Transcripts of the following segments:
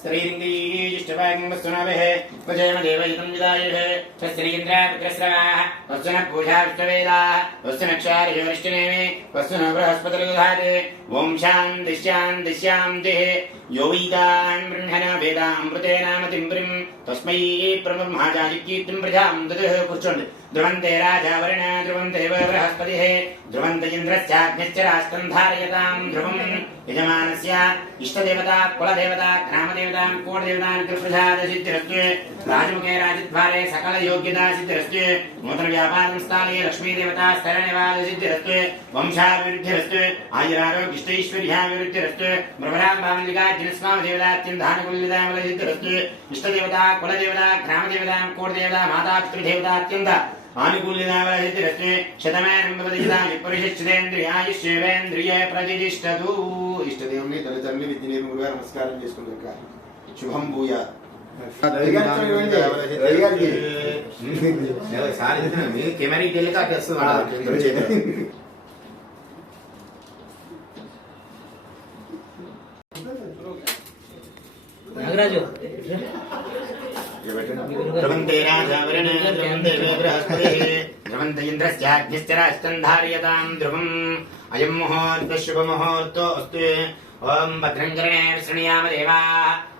श्रीरिङ्गीष्टवाङ्गस्वनाभिः वजेम देवयितं विदायुः तस्त्रीन्द्राविग्रस्रवाः वस्तुनः पूजाविष्टवेदाः वस्तुनक्षार्योरिष्टनेमि वस्तुनः बृहस्पतिर्दधाति ॐ शान्तिः यो वेदान् बृह्णन् वेदामृतेनामतिं तस्मै ब्रह्माचार्यकीर्तिं प्रजां ददुः कुर्चोण्डि ध्रुवन्ते राजा वरुण ध्रुवन्ते बृहस्पतिः ध्रुवन्त इन्द्रश्चाग्निश्च राष्ट्रं धारयतां ध्रुवम् यजमानस्य इष्टदेवता कुलदेवता ग्रामदेवतां कोटदेवतां कृप्रसादसिद्धिरस्तु राजमुखे राजद्वारे सकल योग्यता सिद्धिरस्तु नूतन व्यापार स्थाने लक्ष्मीदेवता स्तरनिवाससिद्धिरस्तु वंशाभिवृद्धिरस्तु आयुरारोग्यैश्वर्याभिवृद्धिरस्तु मृगराम्बामलिका जिनस्वामदेवतात्यन्तानुकूल्यतामलसिद्धिरस्तु इष्टदेवता कुलदेवता ग्रामदेवतां कोटदेवता मातापितृदेवतात्यन्त आनुकूल्यतामलसिद्धिरस्तु शतमानं भवति पुरुषश्चितेन्द्रियायुष्येवेन्द्रिये प्रतिष्ठतु इष्टदेवुनि तल्लिదండ్రులు విద్యనేమి గురుగారు నమస్కారం చేసుకుంటారు శుభం భూయాత్ కెమెరా తెలియక నాగరాజు ధ్రువంతే రాజావరణ ధ్రువంతే బృహస్పతిః ధ్రువంత ఇంద్రస్యాగ్నిశ్చ రాష్ట్రం ధారయతాం ధ్రువం అయం ముహూర్తః శుభముహూర్తోऽस्तु ఓం భద్రం కర్ణేభిः శృణుయామ దేవాः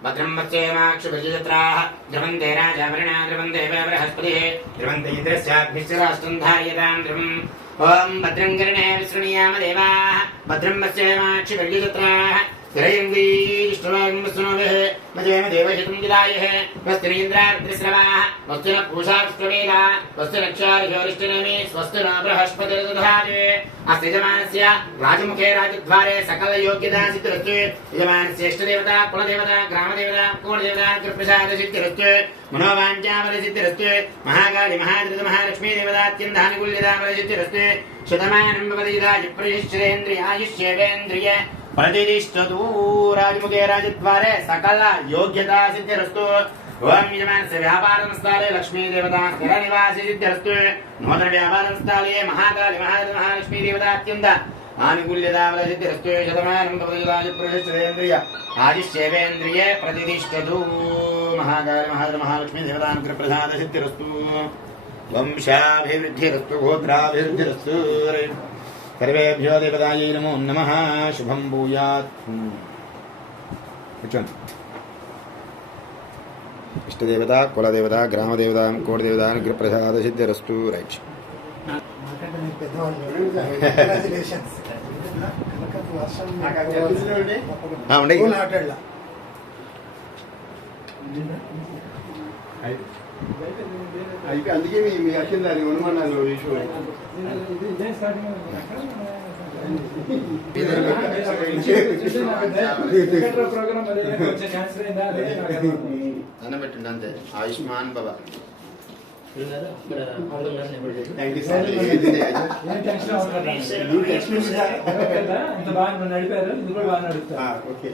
భద్రం పశ్యేమాక్షుభిర్యజత్రాः ధ్రువంతే రాజావరణ ధ్రువంతే బృహస్పతిః ధ్రువంత ఇంద్రస్యాగ్నిశ్చ రాష్ట్రం ధారయతాం ధ్రువం ఓం భద్రం కర్ణేభిः శృణుయామ దేవాः భద్రం పశ్యేమాక్షుభిర్యజత్రాः శ్రీరింగీష్టువాగ్మస్సునోభిः మజేమ దేవహితం విదాయः వస్త్రీంద్రార్ద్రస్రవాः వస్తున పూషాష్టవేదా వస్తునక్షార్యోరిష్టనేమి స్వస్తిన బృహస్పతిర్దధాతి అస్య యజమానస్య రాజముఖే రాజద్వారే సకల యోగ్యతా సిద్ధిరస్తు యజమానస్య ఇష్టదేవత కులదేవత గ్రామదేవత కోటదేవత కృప్రసాదసిద్ధిరస్తు మనోవాంఛాఫలసిద్ధిరస్తు మహాకాళి మహాద్రిత మహాలక్ష్మీ దేవతాత్యంతానుకూల్యతాఫలసిద్ధిరస్తు శతమానం భవతి ప్రతిష్ఠితేంద్రియాయుష్యేవేంద్రియ प्रतिष्ठतु राजमुखे राजद्वारे सकल योग्यता सिद्धिरस्तु ओम यजमानस्य व्यापारस्थले लक्ष्मी देवता स्थिरनिवासी सिद्धिरस्तु नूतन व्यापारस्थले महाकाली महालक्ष्मी देवता अत्यंत आनुकूल्यता सिद्धिरस्तु शतमानं भवति प्रतिष्ठितेन्द्रिय आयुष्येवेन्द्रिये प्रतिष्ठतु महाकाली महालक्ष्मी देवता अनुग्रहप्रसाद सिद्धिरस्तु वंशाभिवृद्धिरस्तु गोत्राभिवृद्धिरस्तु सर्वेभ्यो देवतायै नमो नमः शुभं भूयात् इष्टदेवता कुलदेवता ग्रामदेवता कोटदेवता अनुग्रहप्रसाद सिद्धिरस्तु राइट అందుకే మీ అక్షింది అది అనుమానాలు అన్న పెట్టండి అంతే ఆయుష్మాన్ బాబా నడిపారు